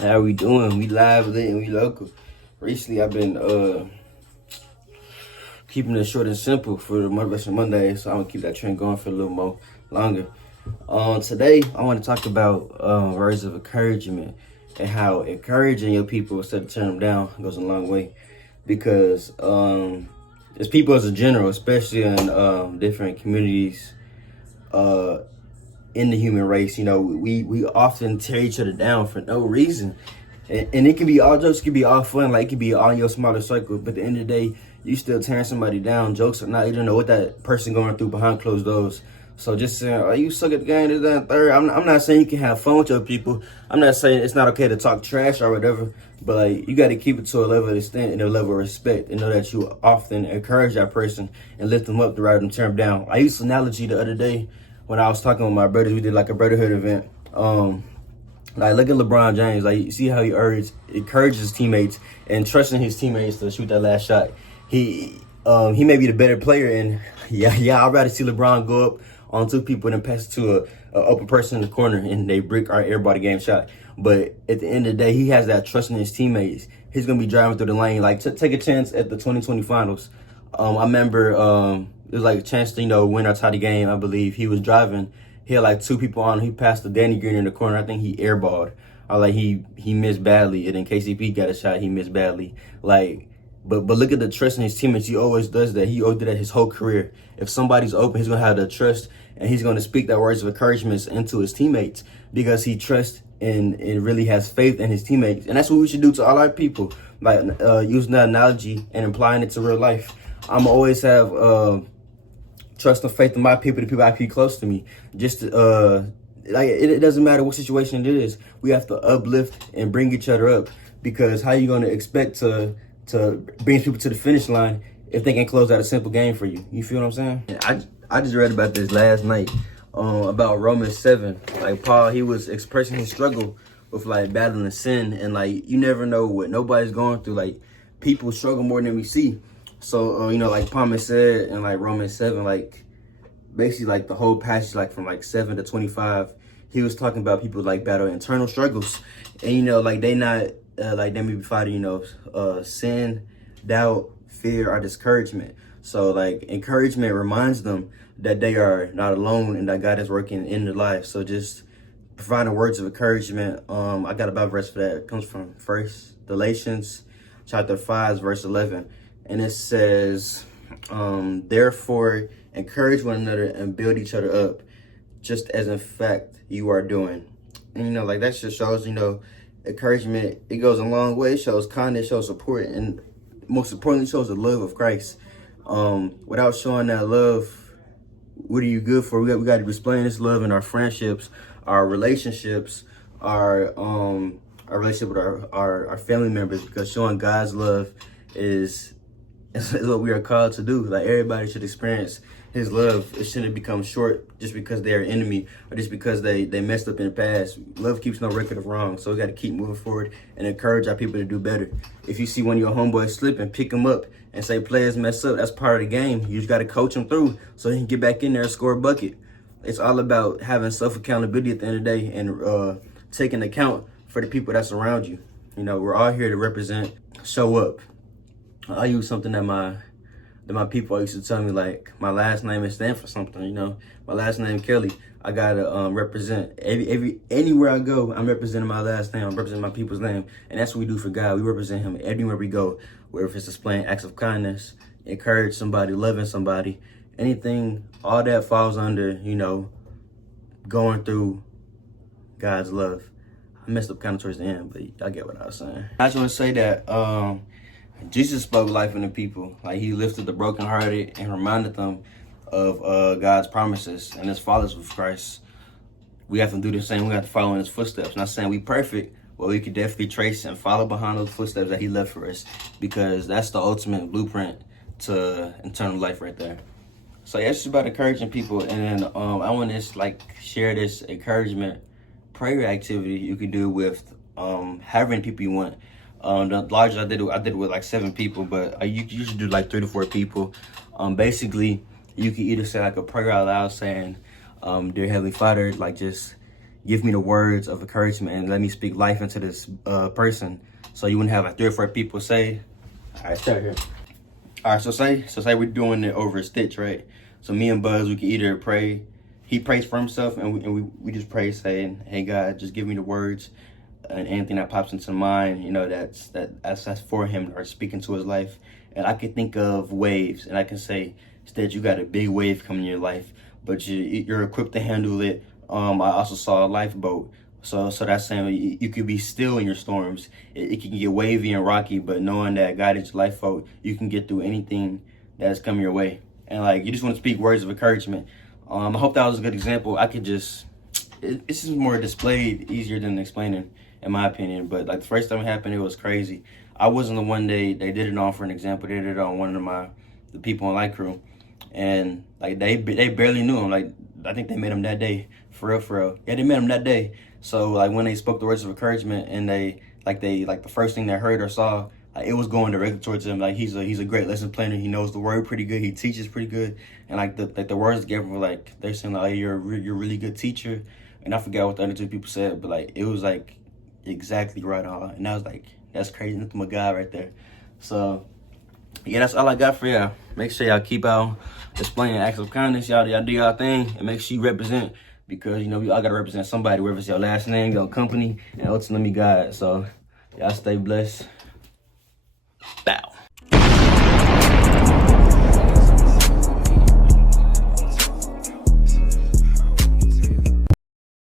How we doing? We live, lit, and we local. Recently, I've been keeping it short and simple for the Motivation Monday, so I'm gonna keep that trend going for a little more longer. Today, I want to talk about words of encouragement and how encouraging your people instead of turning them down goes a long way. Because as people as a general, especially in different communities, in the human race, we often tear each other down for no reason. And it can be all jokes, it can be all fun, like it can be all in your smaller circle. But at the end of the day, you still tearing somebody down. Jokes or not, you don't know what that person going through behind closed doors. So just saying, oh, you suck at the game, this, that, and third. I'm not saying you can have fun with your people. I'm not saying it's not okay to talk trash or whatever. But like, you got to keep it to a level of extent and a level of respect, and know that you often encourage that person and lift them up to rather than tear them down. I used an analogy the other day when I was talking with my brothers. We did like a brotherhood event. Like, look at LeBron James. Like, you see how he encourages his teammates and trusting his teammates to shoot that last shot. He may be the better player, and yeah, I'd rather see LeBron go up on two people than pass it to a open person in the corner and they brick our everybody game shot. But at the end of the day, he has that trust in his teammates. He's gonna be driving through the lane. Like, take a chance at the 2020 finals. I remember it was like a chance to win or tie the game. I believe he was driving. He had like two people on. He passed to Danny Green in the corner. I think he airballed. He missed badly. And then KCP got a shot. He missed badly. But look at the trust in his teammates. He always does that. He always did that his whole career. If somebody's open, he's gonna have the trust, and he's gonna speak that words of encouragement into his teammates because he trusts and really has faith in his teammates. And that's what we should do to all our people. Like, using that analogy and applying it to real life. I'm always have trust and faith in my people, the people I keep close to me. Just it doesn't matter what situation it is. We have to uplift and bring each other up, because how you gonna expect to bring people to the finish line if they can close out a simple game for you? You feel what I'm saying? I just read about this last night about Romans 7. Like, Paul, he was expressing his struggle with like battling sin, and like, you never know what nobody's going through. Like, people struggle more than we see. So, like Palmer said in like Romans 7, like basically like the whole passage, like from like 7 to 25, he was talking about people like battle internal struggles. And, like they not, like they may be fighting, sin, doubt, fear, or discouragement. So like, encouragement reminds them that they are not alone and that God is working in their life. So just providing words of encouragement. I got a Bible verse for that. It comes from Galatians chapter 5, verse 11. And it says, therefore, encourage one another and build each other up, just as in fact you are doing. And, like, that just shows, encouragement, it goes a long way. It shows kindness, shows support, and most importantly, shows the love of Christ. Without showing that love, what are you good for? We got to be displaying this love in our friendships, our relationships, our relationship with our family members, because showing God's love is what we are called to do. Like, everybody should experience his love. It shouldn't become short just because they're an enemy or just because they messed up in the past. Love keeps no record of wrong. So we got to keep moving forward and encourage our people to do better. If you see one of your homeboys slip, and pick them up and say, players mess up, that's part of the game. You just got to coach them through so he can get back in there and score a bucket. It's all about having self-accountability at the end of the day, and taking account for the people that surround you. We're all here to represent, show up. I use something that my people used to tell me, like, my last name is stand for something. My last name Kelly. I gotta represent anywhere I go. I'm representing my last name. I'm representing my people's name, and that's what we do for God. We represent Him everywhere we go. Whether it's displaying acts of kindness, encourage somebody, loving somebody, anything, all that falls under going through God's love. I messed up kind of towards the end, but I get what I was saying. I just want to say that Jesus spoke life into people. Like, he lifted the brokenhearted and reminded them of God's promises and his followers with Christ. We have to do the same. We have to follow in his footsteps. Not saying we perfect, but we could definitely trace and follow behind those footsteps that he left for us, because that's the ultimate blueprint to eternal life right there. So yeah, it's just about encouraging people. And then I want to share this encouragement prayer activity you could do with having people you want. The largest I did it with like 7 people, but you should do like 3 to 4 people. Basically, you can either say like a prayer out loud saying, dear Heavenly Father, like, just give me the words of encouragement and let me speak life into this person. So you wouldn't have like 3 or 4 people say, all right, start here. All right, so say we're doing it over a stitch, right? So me and Buzz, we can either pray. He prays for himself, and we just pray, saying, "Hey God, just give me the words and anything that pops into mind, you know, that's for him or speaking to his life." And I can think of waves, and I can say, "Instead, you got a big wave coming in your life, but you're equipped to handle it." I also saw a lifeboat. So that's saying you could be still in your storms. It can get wavy and rocky, but knowing that God is your lifeboat, you can get through anything that's coming your way. And like, you just want to speak words of encouragement. I hope that was a good example. It's just more displayed, easier than explaining, in my opinion. But like the first time it happened, it was crazy. I wasn't the one they did it on. For an example, they did it on one of the people in Light Crew, and like they barely knew him. Like I think they met him that day, for real. Yeah, they met him that day. So like when they spoke the words of encouragement, and they the first thing they heard or saw, like, it was going directly towards him. Like he's a great lesson planner. He knows the word pretty good. He teaches pretty good. And like the words they gave him were like, they're saying like, "Oh, you're a really good teacher." And I forgot what the other 2 people said, but like it was like exactly right on. And I was like, that's crazy. Nothing but God right there. So yeah, that's all I got for y'all. Make sure y'all keep out displaying acts of kindness. Y'all do y'all thing, and make sure you represent, because you know we all gotta represent somebody, whether it's your last name, your company, and ultimately God. So y'all stay blessed. Bow.